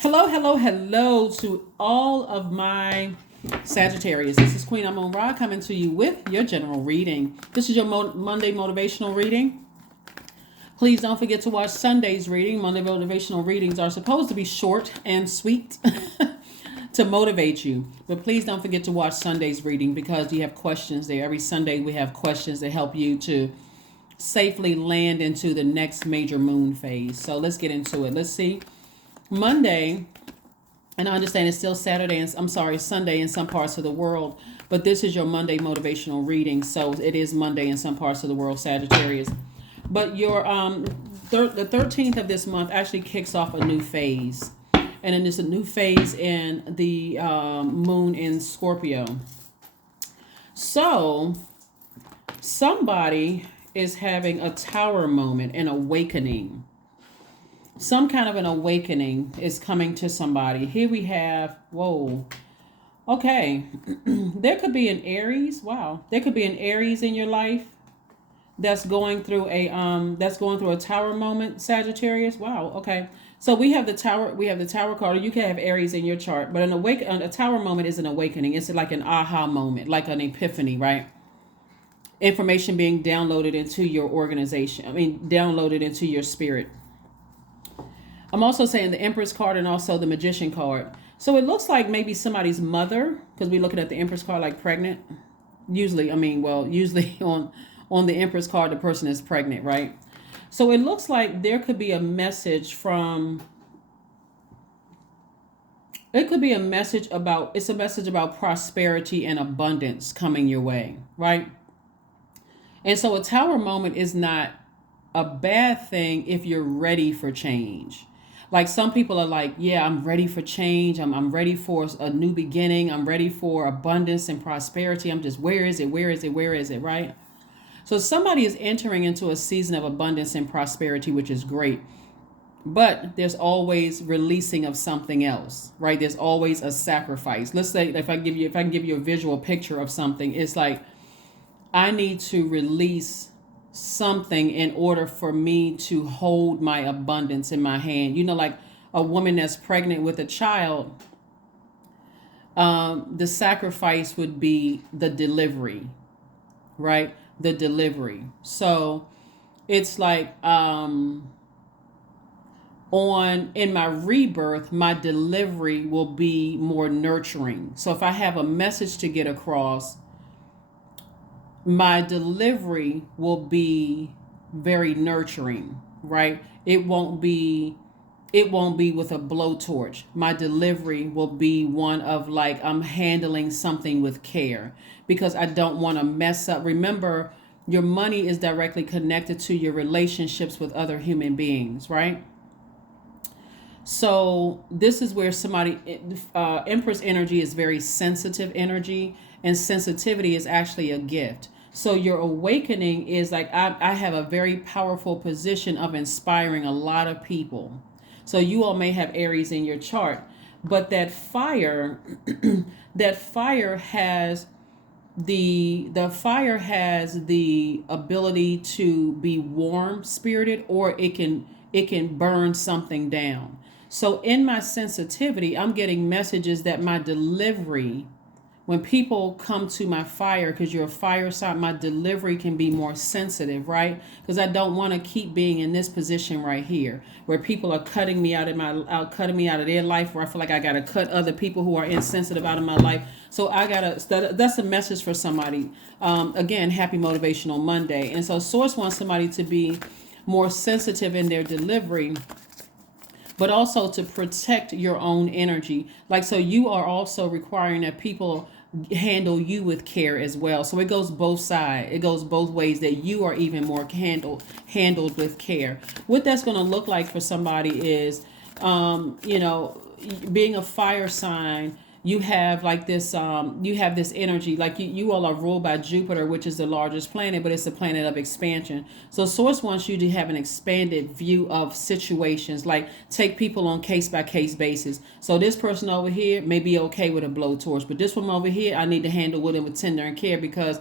Hello, hello, hello to all of my Sagittarius. This is Queen Amon Ra coming to you with your general reading. This is your Monday motivational reading. Please don't forget to watch Sunday's reading. Monday motivational readings are supposed to be short and sweet to motivate you. But please don't forget to watch Sunday's reading because you have questions there. Every Sunday we have questions that help you to safely land into the next major moon phase. So let's get into it. Let's see. Monday, and I understand it's still Sunday in some parts of the world, but this is your Monday motivational reading, so it is Monday in some parts of the world, Sagittarius. But your the 13th of this month actually kicks off a new phase, and then there's a new phase in the moon in Scorpio. So somebody is having a tower moment, an awakening. Some kind of an awakening is coming to somebody. Here we have, whoa, okay. There could be an Aries. Wow. There could be an Aries in your life that's going through a tower moment, Sagittarius. Wow. Okay. So we have the tower card. You can have Aries in your chart, but a tower moment is an awakening. It's like an aha moment, like an epiphany, right? Information being downloaded into your organization. Downloaded into your spirit. I'm also saying the Empress card and also the Magician card. So it looks like maybe somebody's mother, because we're looking at the Empress card like pregnant. Usually on the Empress card, the person is pregnant, right? So it looks like there could be a message it's a message about prosperity and abundance coming your way, right? And so a tower moment is not a bad thing if you're ready for change. Like some people are like, yeah, I'm ready for change. I'm ready for a new beginning. I'm ready for abundance and prosperity. I'm just, where is it, right? So somebody is entering into a season of abundance and prosperity, which is great. But there's always releasing of something else, right? There's always a sacrifice. Let's say if I can give you a visual picture of something, it's like I need to release something in order for me to hold my abundance in my hand. Like a woman that's pregnant with a child, the sacrifice would be the delivery, right? The delivery. So it's like in my rebirth, my delivery will be more nurturing. So if I have a message to get across, my delivery will be very nurturing, right? It won't be with a blowtorch. My delivery will be one of like I'm handling something with care because I don't want to mess up. Remember, your money is directly connected to your relationships with other human beings, right? So this is where Empress energy is very sensitive energy, and sensitivity is actually a gift. So your awakening is like I have a very powerful position of inspiring a lot of people. So you all may have Aries in your chart, but that fire, that fire has the fire has the ability to be warm spirited, or it can burn something down. So in my sensitivity, I'm getting messages that my delivery, when people come to my fire, because you're a fire sign, my delivery can be more sensitive, right? Because I don't want to keep being in this position right here where people are cutting me out of their life, where I feel like I gotta cut other people who are insensitive out of my life. So that's a message for somebody. Again, happy motivational Monday. And so Source wants somebody to be more sensitive in their delivery, but also to protect your own energy. Like, so you are also requiring that people handle you with care as well. So it goes both sides. It goes both ways, that you are even more handled with care. What that's going to look like for somebody is, being a fire sign, you have like this energy, like you all are ruled by Jupiter, which is the largest planet, but it's a planet of expansion. So Source wants you to have an expanded view of situations, like take people on case by case basis. So this person over here may be okay with a blowtorch, but this one over here, I need to handle with tender and care, because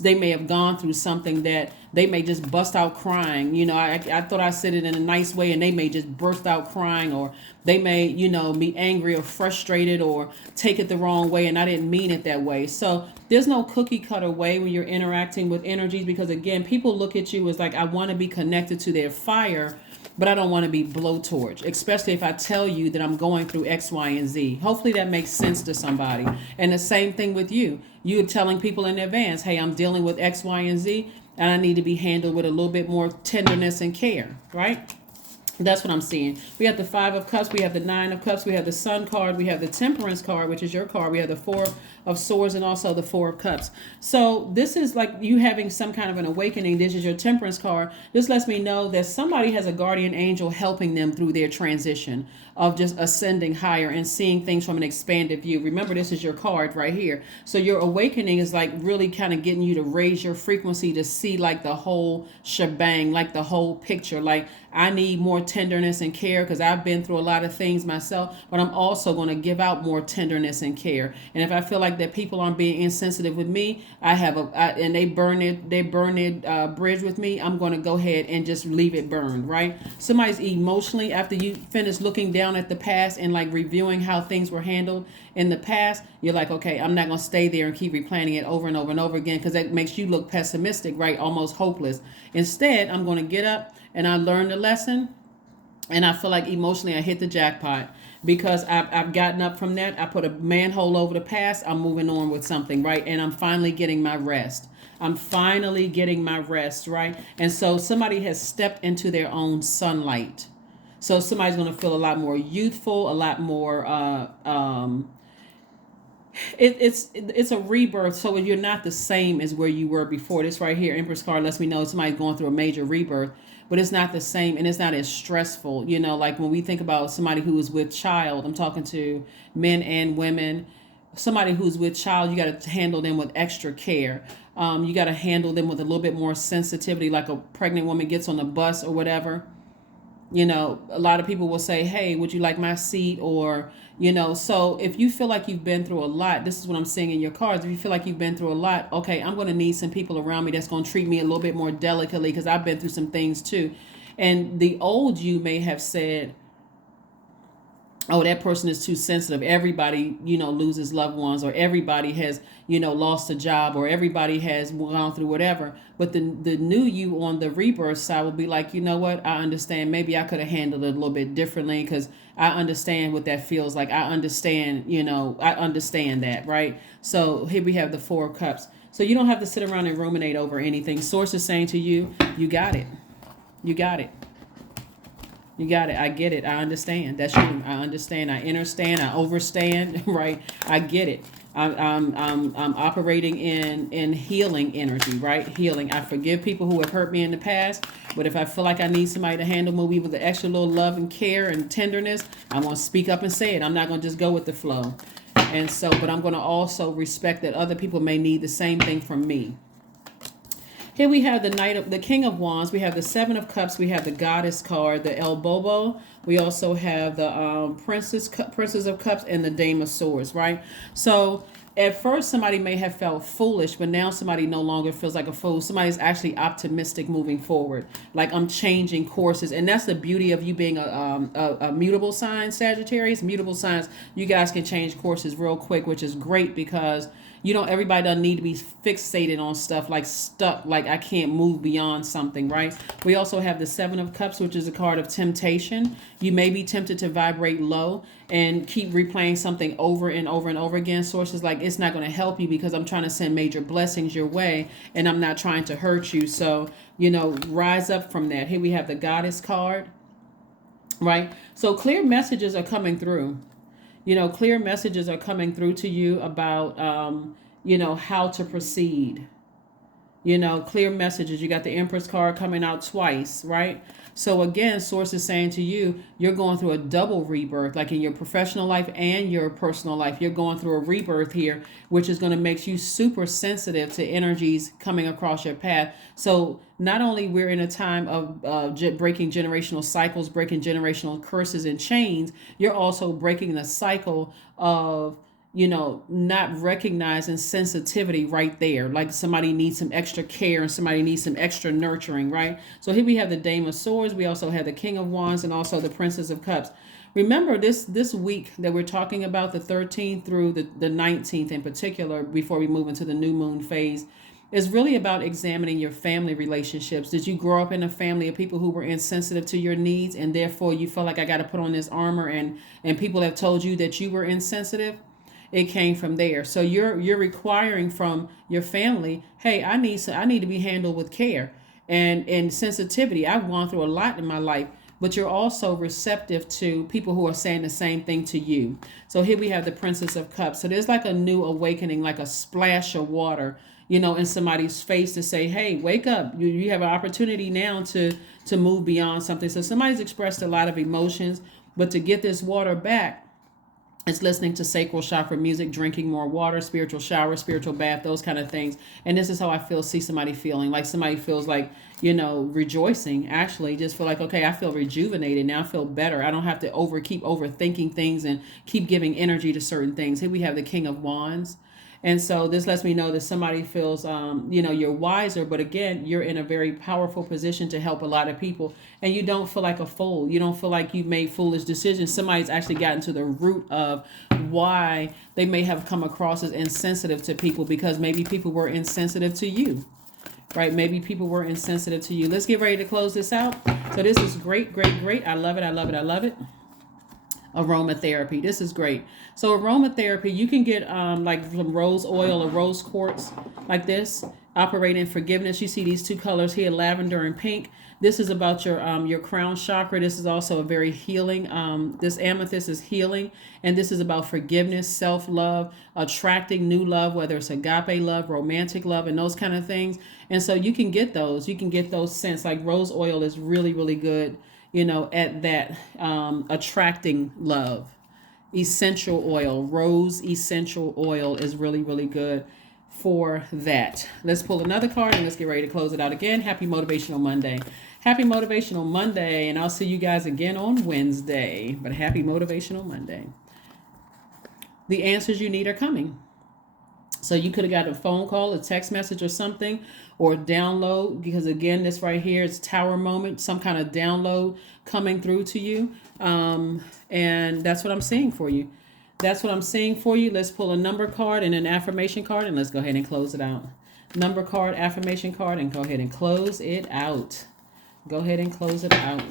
they may have gone through something that they may just bust out crying. I thought I said it in a nice way, and they may just burst out crying, or they may, be angry or frustrated or take it the wrong way, and I didn't mean it that way. So there's no cookie cutter way when you're interacting with energies, because again, people look at you as like, I want to be connected to their fire, but I don't want to be blowtorch, especially if I tell you that I'm going through X, Y, and Z. Hopefully that makes sense to somebody. And the same thing with you. You're telling people in advance, hey, I'm dealing with X, Y, and Z, and I need to be handled with a little bit more tenderness and care, right? That's what I'm seeing. We have the 5 of Cups. We have the 9 of Cups. We have the Sun card. We have the Temperance card, which is your card. We have the 4 of Swords and also the 4 of Cups. So this is like you having some kind of an awakening. This is your Temperance card. This lets me know that somebody has a guardian angel helping them through their transition of just ascending higher and seeing things from an expanded view. Remember, this is your card right here. So your awakening is like really kind of getting you to raise your frequency to see like the whole shebang, like the whole picture. Like, I need more tenderness and care because I've been through a lot of things myself, but I'm also going to give out more tenderness and care. And if I feel like that people aren't being insensitive with me, and they burn it bridge with me, I'm going to go ahead and just leave it burned, right? Somebody's emotionally, after you finish looking down at the past and like reviewing how things were handled in the past, you're like, okay, I'm not going to stay there and keep replanning it over and over and over again, because that makes you look pessimistic, right? Almost hopeless. Instead, I'm going to get up and I learned a lesson, and I feel like emotionally I hit the jackpot because I've gotten up from that. I put a manhole over the past. I'm moving on with something, right? And I'm finally getting my rest. Right? And so somebody has stepped into their own sunlight. So somebody's going to feel a lot more youthful, a lot more it's a rebirth. So you're not the same as where you were before. This right here, Empress card, lets me know somebody's going through a major rebirth, but it's not the same, and it's not as stressful. Like when we think about somebody who is with child, I'm talking to men and women. Somebody who's with child, you got to handle them with extra care. You got to handle them with a little bit more sensitivity, like a pregnant woman gets on the bus or whatever. A lot of people will say, hey, would you like my seat? Or, so if you feel like you've been through a lot, this is what I'm seeing in your cards. If you feel like you've been through a lot, okay, I'm going to need some people around me that's going to treat me a little bit more delicately, because I've been through some things too. And the old you may have said, oh, that person is too sensitive. Everybody, loses loved ones, or everybody has, lost a job, or everybody has gone through whatever. But the new you on the rebirth side will be like, you know what? I understand. Maybe I could have handled it a little bit differently, because I understand what that feels like. I understand, I understand that, right? So here we have the 4 of Cups. So you don't have to sit around and ruminate over anything. Source is saying to you, you got it. You got it. You got it. I get it. I understand. That's you. I understand. I understand. I overstand. Right. I get it. I'm operating in healing energy. Right. Healing. I forgive people who have hurt me in the past. But if I feel like I need somebody to handle me with the extra little love and care and tenderness, I'm going to speak up and say it. I'm not going to just go with the flow. And so, but I'm going to also respect that other people may need the same thing from me. Here we have the King of Wands. We have the 7 of Cups. We have the Goddess card, the El Bobo. We also have the Princess of Cups and the Dame of Swords, right? So at first somebody may have felt foolish, but now somebody no longer feels like a fool. Somebody's actually optimistic moving forward. Like, I'm changing courses. And that's the beauty of you being a mutable sign, Sagittarius. Mutable signs, you guys can change courses real quick, which is great, because everybody doesn't need to be fixated on stuff, like stuck, like I can't move beyond something, right? We also have the 7 of Cups, which is a card of temptation. You may be tempted to vibrate low and keep replaying something over and over and over again. Sources like, it's not going to help you because I'm trying to send major blessings your way and I'm not trying to hurt you. So, rise up from that. Here we have the Goddess card, right? So clear messages are coming through. Clear messages are coming through to you about, how to proceed. Clear messages. You got the Empress card coming out twice, right? So again, Source is saying to you, you're going through a double rebirth, like in your professional life and your personal life. You're going through a rebirth here, which is going to make you super sensitive to energies coming across your path. So not only we're in a time of breaking generational cycles, breaking generational curses and chains, you're also breaking the cycle of not recognizing sensitivity right there. Like somebody needs some extra care and somebody needs some extra nurturing, right? So here we have the Dame of Swords. We also have the King of Wands and also the Princess of Cups. Remember this week that we're talking about, the 13th through the 19th in particular, before we move into the new moon phase, is really about examining your family relationships. Did you grow up in a family of people who were insensitive to your needs, and therefore you feel like I got to put on this armor, and people have told you that you were insensitive? It came from there. So you're requiring from your family, hey, I need to be handled with care and sensitivity. I've gone through a lot in my life, but you're also receptive to people who are saying the same thing to you. So here we have the Princess of Cups. So there's like a new awakening, like a splash of water, in somebody's face to say, hey, wake up. You have an opportunity now to move beyond something. So somebody's expressed a lot of emotions, but to get this water back, it's listening to sacral chakra music, drinking more water, spiritual shower, spiritual bath, those kind of things. And this is how I see somebody feeling. Like somebody feels like, rejoicing, actually. Just feel like, okay, I feel rejuvenated. Now I feel better. I don't have to keep overthinking things and keep giving energy to certain things. Here we have the King of Wands. And so this lets me know that somebody feels, you're wiser, but again, you're in a very powerful position to help a lot of people, and you don't feel like a fool. You don't feel like you've made foolish decisions. Somebody's actually gotten to the root of why they may have come across as insensitive to people, because maybe people were insensitive to you, right? Maybe people were insensitive to you. Let's get ready to close this out. So this is great, great, great. I love it. I love it. I love it. Aromatherapy. This is great. So aromatherapy, you can get like some rose oil or rose quartz like this. Operate in forgiveness. You see these two colors here, lavender and pink. This is about your crown chakra. This is also a very healing. This amethyst is healing, and this is about forgiveness, self-love, attracting new love, whether it's agape love, romantic love, and those kind of things. And so you can get those. You can get those scents. Like rose oil is really, really good, at that attracting love. Essential oil, rose essential oil is really, really good for that. Let's pull another card and let's get ready to close it out again. Happy Motivational Monday. Happy Motivational Monday, and I'll see you guys again on Wednesday. But happy Motivational Monday. The answers you need are coming. So you could have got a phone call, a text message or something, or download, because again, this right here is tower moment, some kind of download coming through to you. And that's what I'm seeing for you. That's what I'm seeing for you. Let's pull a number card and an affirmation card, and let's go ahead and close it out. Number card, affirmation card, and go ahead and close it out. Go ahead and close it out.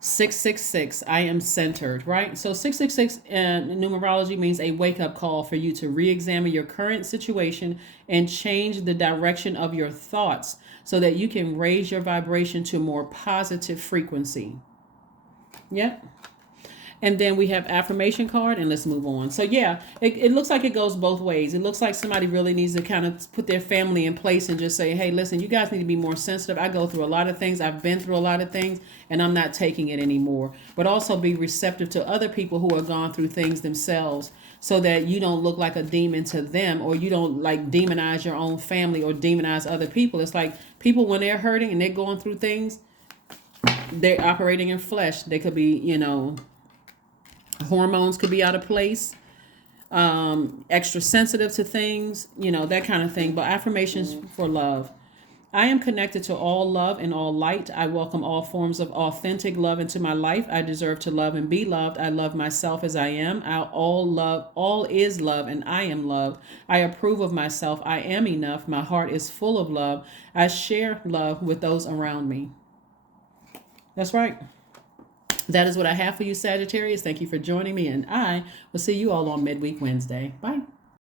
666, I am centered, right? So 666 in numerology means a wake-up call for you to re-examine your current situation and change the direction of your thoughts so that you can raise your vibration to a more positive frequency. Yep. And then we have affirmation card, and let's move on. So yeah, it looks like it goes both ways. It looks like somebody really needs to kind of put their family in place and just say, hey, listen, you guys need to be more sensitive. I go through a lot of things. I've been through a lot of things, and I'm not taking it anymore. But also be receptive to other people who have gone through things themselves, so that you don't look like a demon to them, or you don't like demonize your own family or demonize other people. It's like people, when they're hurting and they're going through things, they're operating in flesh. They could be, hormones could be out of place, extra sensitive to things, that kind of thing. But affirmations for love. I am connected to all love and all light. I welcome all forms of authentic love into my life. I deserve to love and be loved. I love myself as I am. All is love, and I am love. I approve of myself. I am enough. My heart is full of love. I share love with those around me. That's right. That is what I have for you, Sagittarius. Thank you for joining me, and I will see you all on Midweek Wednesday. Bye.